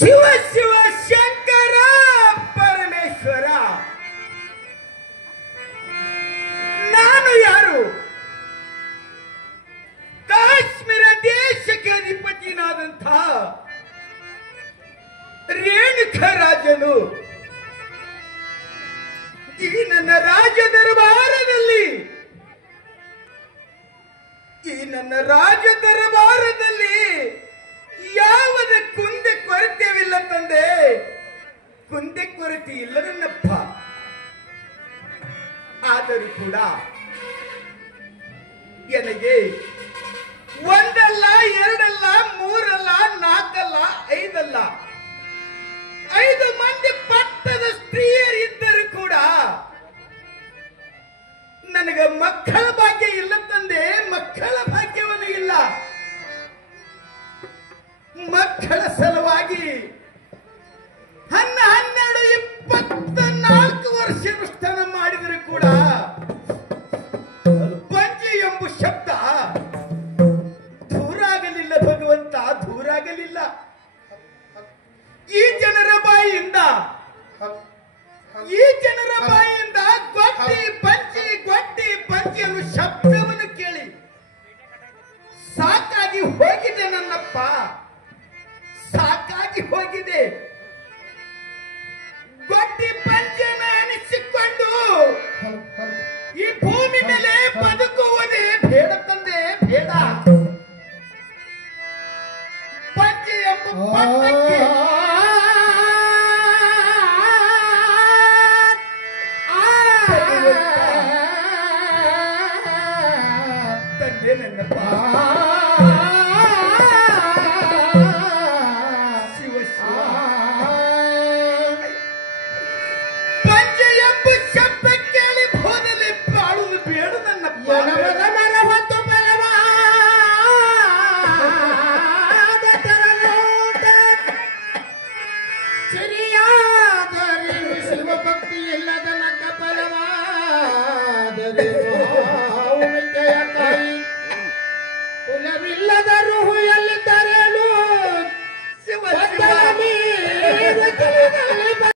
ಶಿವ ಶಿವ ಶಂಕರ ಪರಮೇಶ್ವರ, ನಾನು ಯಾರು? ಕಾಶ್ಮೀರ ದೇಶಕ್ಕೆ ಅಧಿಪತಿನಾದಂಥ ರೇಣುಕ ರಾಜನು ಈ ನನ್ನ ರಾಜ ದರಬಾರದಲ್ಲಿ ಯಾವುದೇ ಕುಂದೆ ಕೊರತೆವಿಲ್ಲ ತಂದೆ, ಕುಂದೆ ಕೊರತೆ ಇಲ್ಲ ನನ್ನಪ್ಪ. ಆದರೂ ಕೂಡ ನನಗೆ ಒಂದಲ್ಲ, ಎರಡಲ್ಲ, ಮೂರಲ್ಲ, ನಾಲ್ಕಲ್ಲ, ಐದಲ್ಲ, 5 ಮಂದಿ ಪಟ್ಟದ ಸ್ತ್ರೀಯರಿದ್ದರೂ ಕೂಡ ನನಗೆ ಮಕ್ಕಳ ಭಾಗ್ಯ ಇಲ್ಲ ತಂದೆ, ಮಕ್ಕಳ ಭಾಗ್ಯವನ್ನು ಇಲ್ಲ. ಮಕ್ಕಳ ಸಲುವಾಗಿ 12, 24 ವರ್ಷ ಅನುಷ್ಠಾನ ಮಾಡಿದರೂ ಕೂಡ ಪಂಚೆ ಎಂಬ ಶಬ್ದ ದೂರಾಗಲಿಲ್ಲ ಭಗವಂತ, ದೂರಾಗಲಿಲ್ಲ. ಈ ಜನರ ಬಾಯಿಯಿಂದ ಗೊಟ್ಟಿ ಪಂಚಿ ಅನ್ನೋ ಶಬ್ದವನ್ನು ಕೇಳಿ ಸಾಕಾಗಿ ಹೋಗಿದೆ ನನ್ನಪ್ಪ, ಸಾಕಾಗಿ ಹೋಗಿದೆ. ಗೊಟ್ಟಿ ಪಂಚೆನ ಅನಿಸಿಕೊಂಡು ಈ ಭೂಮಿ ಮೇಲೆ ಬದುಕುವುದೇ ಬೇಡ ತಂದೆ, ಬೇಡ. ಪಂಚೆ ಎಂಬ ಪಟ್ಟಕ್ಕೆ ತಂದೆ ನನ್ನಪ್ಪ. ಶಿವ ಶಿವ ಪಂಚೆ ಎಂಬ ಶಬ್ದ ಕೇಳಿ ಹೋದಲ್ಲಿ ಬಾಳುವುದು ಬೇಡ ನನ್ನಪ್ಪ. ಸರಿಯಾದರೆ ಶಿವಭಕ್ತಿ ಇಲ್ಲದ ನಕ್ಕ ಫಲವಾದರೆ